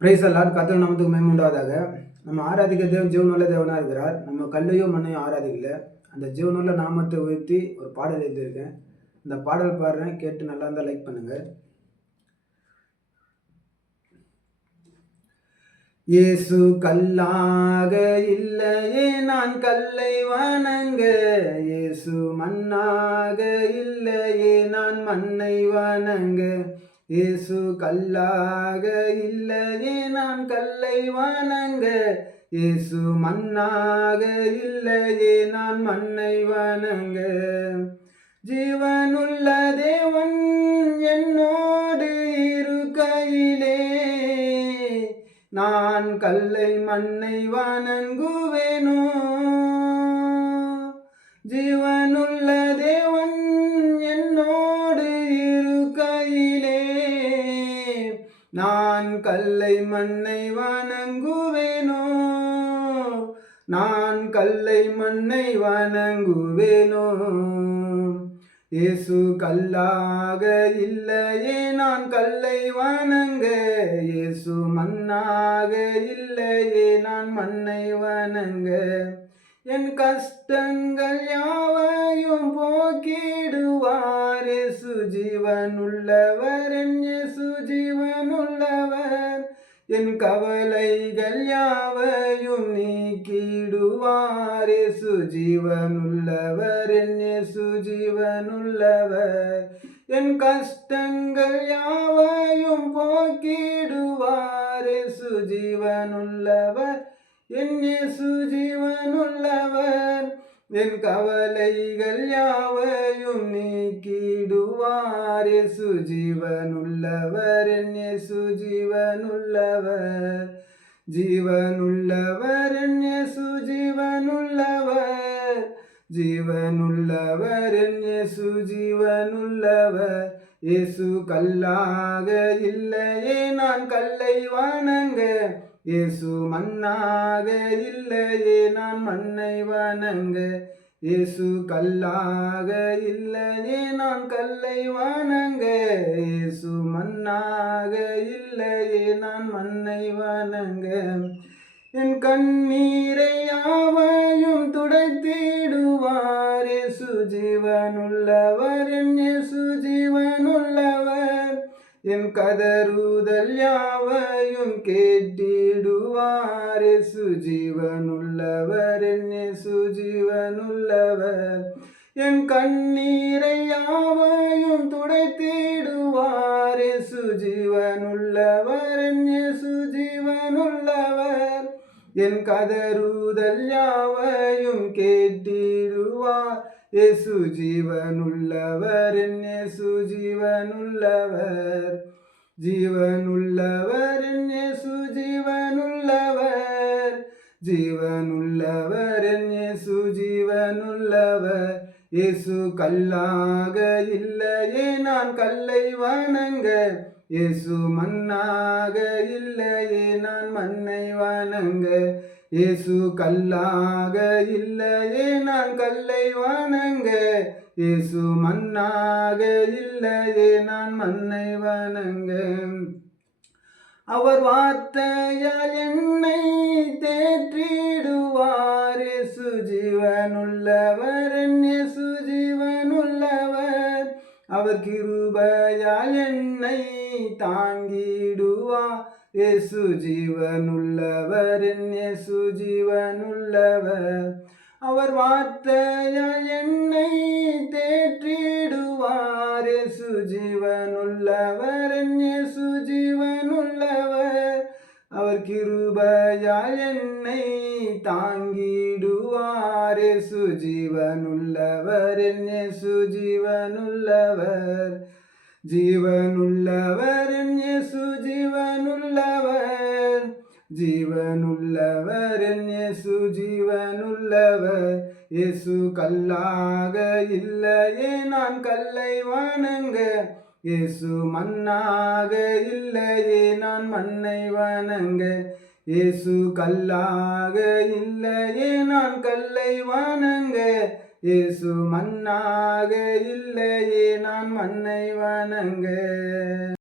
Price allot. கர்த்தர் நாமத்துக்கு மகிமை உண்டாவதாக. நம்ம ஆராதிக்க தேவன் ஜீவனுள்ள தேவனாக இருக்கிறார். நம்ம கல்லையும் மண்ணையும் ஆராதிக்கல. அந்த ஜீவனுள்ள நாமத்தை உயர்த்தி ஒரு பாடல் எழுதியிருக்கேன். இந்த பாடல் பாடுறேன், கேட்டு நல்லா இருந்தால் லைக் பண்ணுங்க. இயேசு கல்லாக இல்லையே நான் கல்லை வணங்க, இயேசு மண்ணாக இல்லையே நான் மண்ணை வணங்க. இயேசு கல்லாக இல்லையே நான் கல்லை வணங்க, இயேசு மண்ணாக இல்லையே நான் மண்ணை வணங்க. ஜீவனுள்ள தேவன் என்னோடு இருக்கையிலே நான் கல்லை மண்ணை வணங்குவேனோ. ஜீவனுள்ள தேவன் என்னோடு இருக்கையிலே நான் கல்லை மண்ணை வணங்குவேனோ. நான் கல்லை மண்ணை வணங்குவேனோ. இயேசு கல்லாக இல்லையே நான் கல்லை வணங்க, இயேசு மண்ணாக இல்லையே நான் மண்ணை வணங்க. என் கஷ்டங்கள் யாவையும் போக்கிடுவார் இயேசு ஜீவனுள்ளவர், என் இயேசு ஜீவனுள்ளவர். என் கவலைகள் யாவையும் நீக்கிடுவார் இயேசு ஜீவனுள்ளவர், என் இயேசு ஜீவனுள்ளவர். என் கஷ்டங்கள் யாவையும் போக்கிடுவார் இயேசு ஜீவனுள்ளவர், என் இயேசு ஜீவனுள்ளவர். என் கவலைகள் யாவையும் நீக்கிடுவார் இயேசு ஜீவனுள்ளவர், என் இயேசு ஜீவனுள்ளவர். ஜீவனுள்ளவர் என் இயேசு ஜீவனுள்ளவர், ஜீவனுள்ளவர் என் இயேசு ஜீவனுள்ளவர். இயேசு கல்லாக இல்லையே நான் கல்லை வணங்க, இயேசு மண்ணாக இல்லையே நான் மண்ணை வணங்க. இயேசு கல்லாக இல்லையே நான் கல்லை வணங்க, இயேசு மண்ணாக இல்லையே நான் மண்ணை வணங்க. என் கண்ணீரை யாவையும் துடைத்திடுவார் இயேசு ஜீவனுள்ளவர், என் இயேசு ஜீவனுள்ளவர். என் கதறுதல் யாவையும் கேட்டிடுவார் இயேசு ஜீவனுள்ளவர், என் இயேசு ஜீவனுள்ளவர். என் கண்ணீரை யாவையும் துடைத்திடுவார் இயேசு ஜீவனுள்ளவர், என் இயேசு ஜீவனுள்ளவர். என் கதறுதல் யாவையும் கேட்டிடுவார் இயேசு ஜீவனுள்ளவர், என் இயேசு ஜீவனுள்ளவர். ஜீவனுள்ளவர் என் இயேசு ஜீவனுள்ளவர், ஜீவனுள்ளவர் என் இயேசு ஜீவனுள்ளவர். இயேசு கல்லாக இல்லையே நான் கல்லை வணங்க, இயேசு மண்ணாக இல்லையே நான் மண்ணை வணங்க. இயேசு கல்லாக இல்லையே நான் கல்லை வணங்க, இயேசு மண்ணாக இல்லையே நான் மண்ணை வணங்க. அவர் வார்த்தையால் என்னை தேற்றிடுவார் இயேசு ஜீவனுள்ளவர், என் இயேசு ஜீவனுள்ளவர். அவர் கிருபையால் என்னை தாங்கிடுவார் இயேசு ஜீவனுள்ளவர், என் இயேசு ஜீவனுள்ளவர். அவர் வார்த்தையால் என்னை தேற்றிடுவார் இயேசு ஜீவனுள்ளவர், என் இயேசு ஜீவனுள்ளவர். அவர் கிருபையால் என்னை தாங்கிடுவார் இயேசு ஜீவனுள்ளவர், என் இயேசு ஜீவனுள்ளவர். ஜீவனுள்ளவர் என் இயேசு ஜீவனுள்ளவர், ஜீவனுள்ளவர் என் இயேசு ஜீவனுள்ளவர். இயேசு கல்லாக இல்லையே நான் கல்லை வணங்க, இயேசு மண்ணாக இல்லையே நான் மண்ணை வணங்க. இயேசு கல்லாக இல்லையே நான் கல்லை வணங்க, இயேசு மண்ணாக இல்லையே நான் மண்ணை வணங்க.